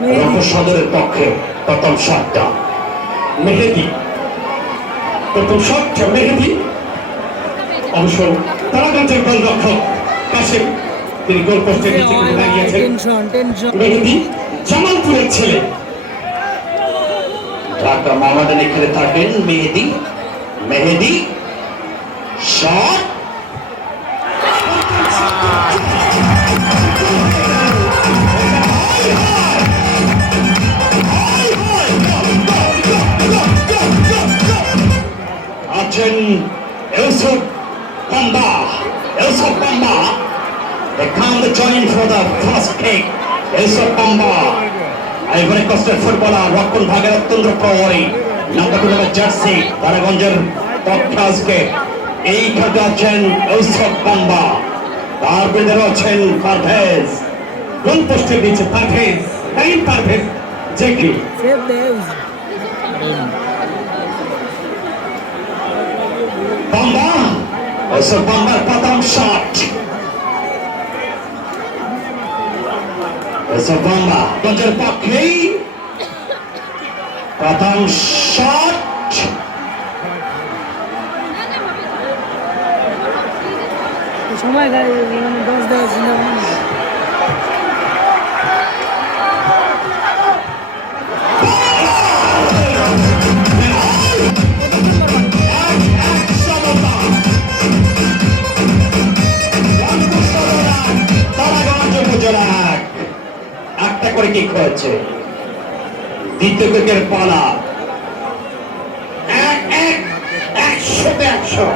রংপুর সদরের পক্ষে প্রথম শটটা মেহেদি। প্রথম শট মেহেদি। অবশ্য তারাগঞ্জের গোলরক্ষক কাশেম তিনি গোল নিচে করে দাঁড়িয়েছেন। টেনশন টেনশন মেহেদি জামালপুরের ছেলে। ঢাকা মোহামেডানে খেলে থাকেন Mehedi. Mehedi shot. Yusuf Pamba They come to join for the first kick. Ivory কোস্টের footballer রক্ষণ ভাগের অত্যন্ত প্রহরী নাম্বার টু নাম্বার জার্সি তারাগঞ্জের পক্ষে আজকে এই খেলতে আছেন ইউসুফ পাম্বা তার বিরুদ্ধে রয়েছেন পারভেজ গোল পোস্টের নিচে পারভেজ টাইম পারভেজ যে কি পাম্বা ইউসুফ পাম্বার প্রথম শট ইউসুফ পাম্বা গঞ্জের পক্ষেই প্রথম শট সময় দ্বিতীয় পালা। একশোতে একশো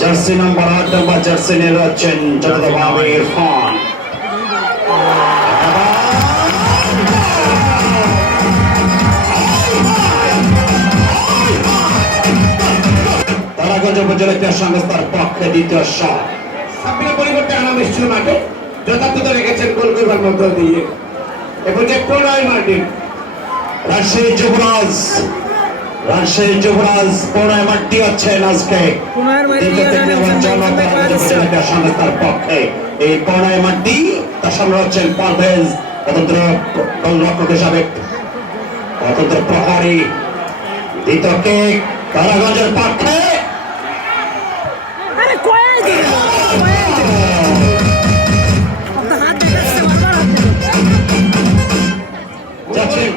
জার্সি নাম্বার আট নাম্বার জার্সি নিয়ে রয়েছেন যতভাবে ইরফান তারাগঞ্জ উপজেলা ক্রীড়া সংস্থার পক্ষে দ্বিতীয় শট। সাব্বিরের পরিবর্তে আনাম এসেছিল মাঠে। যথার্থতা রেখেছেন গোল করবার মধ্য দিয়ে? এবং যে প্রণয় মার্টিন রাজশাহী যুবরাজ রাজশাহী যুবরাজ পৌনায় মাঠটি হচ্ছেন আজকে। সংস্থার পক্ষে। এই পৌনায় মাঠটি তার সামনে হচ্ছেন পারভেজ স্বতন্ত্র গোলরক্ষক হিসাবে। স্বতন্ত্র প্রহারী দ্বিতীয় কিক তারাগঞ্জের পক্ষে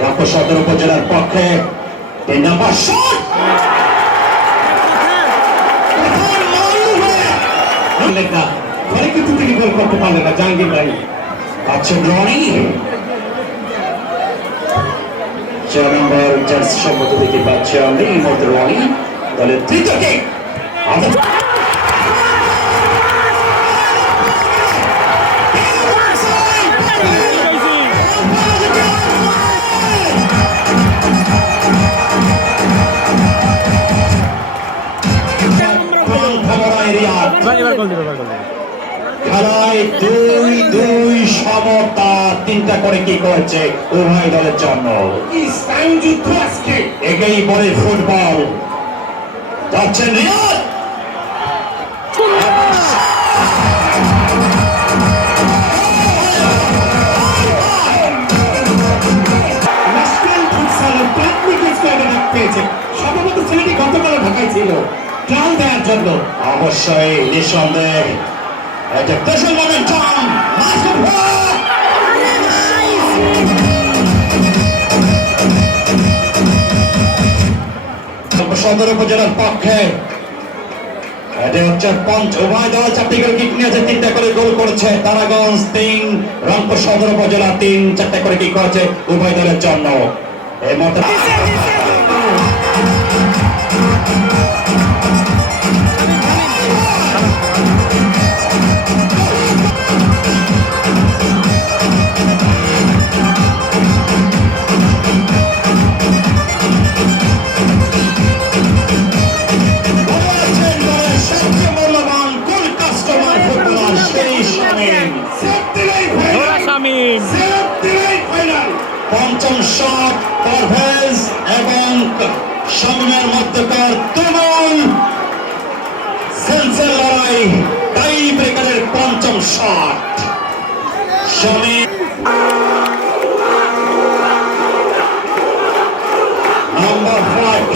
রক্ষ সদর উপজেলার পক্ষে তিন নম্বর জাহাঙ্গীর ভাই। আছেন রনি। চার নম্বর সম্মত দেখতে পাচ্ছি আমি এই মুহূর্তে রনি দলের তৃতীয় সমতা তিনটা করে কি করেছে? উভয় দলের জন্য। যুদ্ধ আজকে এগেই ফুটবল। যাচ্ছেন রিয়াদ ন্যাশনাল ফুটসালের প্রাথমিক স্কোয়াডে ডাক পেয়েছে সম্ভবত ছেলেটি গতকাল ঢাকায় ছিল। ট্রায়াল দেওয়ার জন্য। অবশ্যই নিঃসন্দেহে। একটা স্পেশাল মোমেন্টাম সদর উপজেলার পক্ষে। হচ্ছে উভয় দল করে নিয়েছে করে তারাগঞ্জ তিন, রংপুর সদর উপজেলা তিন, চারটা করে কিক করেছে উভয় দলের জন্য। এই মতো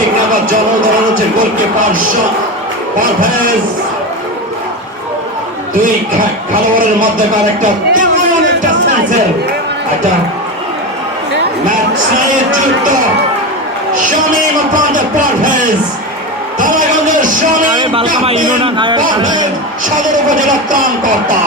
কিক নাম্বার জল ধরা হচ্ছে গোলকিপার পারভেজ। দুই খেলোয়াড়ের মধ্যকার একটা তুমুল একটা সেন্সের একটা ম্যাচের যুদ্ধ শামীম আপনাদের পারভেজ। তারাগঞ্জের শামীম সদর উপজেলা ত্রাণকর্তা